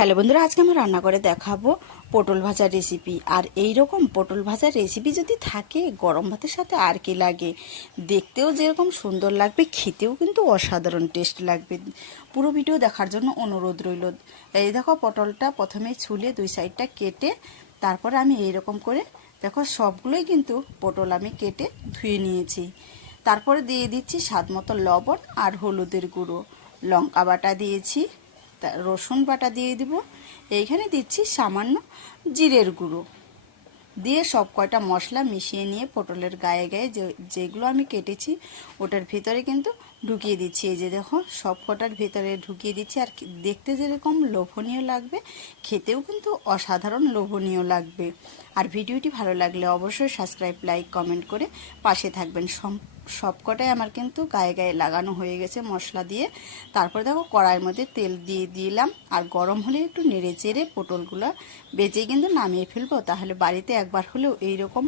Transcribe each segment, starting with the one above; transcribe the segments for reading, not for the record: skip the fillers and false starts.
Hello বন্ধুরা, আজকে আমরা রান্না করে দেখাবো পটল ভাজার রেসিপি। আর এই রকম পটল ভাজার রেসিপি যদি থাকে গরম ভাতের সাথে আর কি লাগে। দেখতেও যেরকম সুন্দর লাগবে, খেতেও কিন্তু অসাধারণ টেস্ট লাগবে। পুরো ভিডিও দেখার জন্য অনুরোধ রইল। এই দেখো, পটলটা প্রথমে ছুলে দুই সাইডটা কেটে তারপরে আমি এইরকম করে দেখো সবগুলোই কিন্তু পটল আমি কেটে ধুয়ে নিয়েছি। তারপরে দিয়ে দিচ্ছি স্বাদ মতো লবণ আর হলুদের গুঁড়ো, লঙ্কা বাটা দিয়েছি, রসুন বাটা দিয়ে দিব, এইখানে দিচ্ছি সামান্য জিরের গুঁড়ো দিয়ে সব কয়টা মশলা মিশিয়ে নিয়ে পটলের গায়ে গায়ে যেগুলো আমি কেটেছি ওটার ভিতরে কিন্তু ঢুকিয়ে দিচ্ছি। এই যে দেখো, সব কটার ভিতরে ঢুকিয়ে দিচ্ছি। আর দেখতে যেরকম লোভনীয় লাগবে, খেতেও কিন্তু অসাধারণ লোভনীয় লাগবে। আর ভিডিওটি ভালো লাগলে অবশ্যই সাবস্ক্রাইব, লাইক, কমেন্ট করে পাশে থাকবেন। সবকটাই আমার কিন্তু গায়ে গায়ে লাগানো হয়ে গেছে মশলা দিয়ে। তারপরে দেখো, কড়াইয়ের মধ্যে তেল দিয়ে দিলাম, আর গরম হলে একটু নেড়ে চেড়ে পটলগুলো ভেজে কিন্তু নামিয়ে ফেলবো। তাহলে বাড়িতে একবার হলেও এইরকম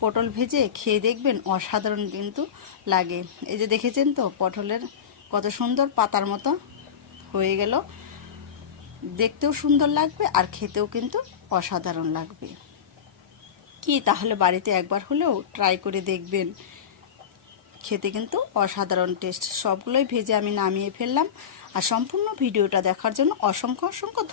পটল ভেজে খেয়ে দেখবেন, অসাধারণ কিন্তু লাগে। এই যে দেখেছেন তো, পটলের কত সুন্দর পাতার মতো হয়ে গেল, দেখতেও সুন্দর লাগবে আর খেতেও কিন্তু অসাধারণ লাগবে। কি তাহলে বাড়িতে একবার হলেও ট্রাই করে দেখবেন, খেতে কিন্তু অসাধারণ টেস্ট। সবগুলোই ভেজে আমি নামিয়ে ফেললাম। আর সম্পূর্ণ ভিডিওটা দেখার জন্য অসংখ্য অসংখ্য ধন্যবাদ।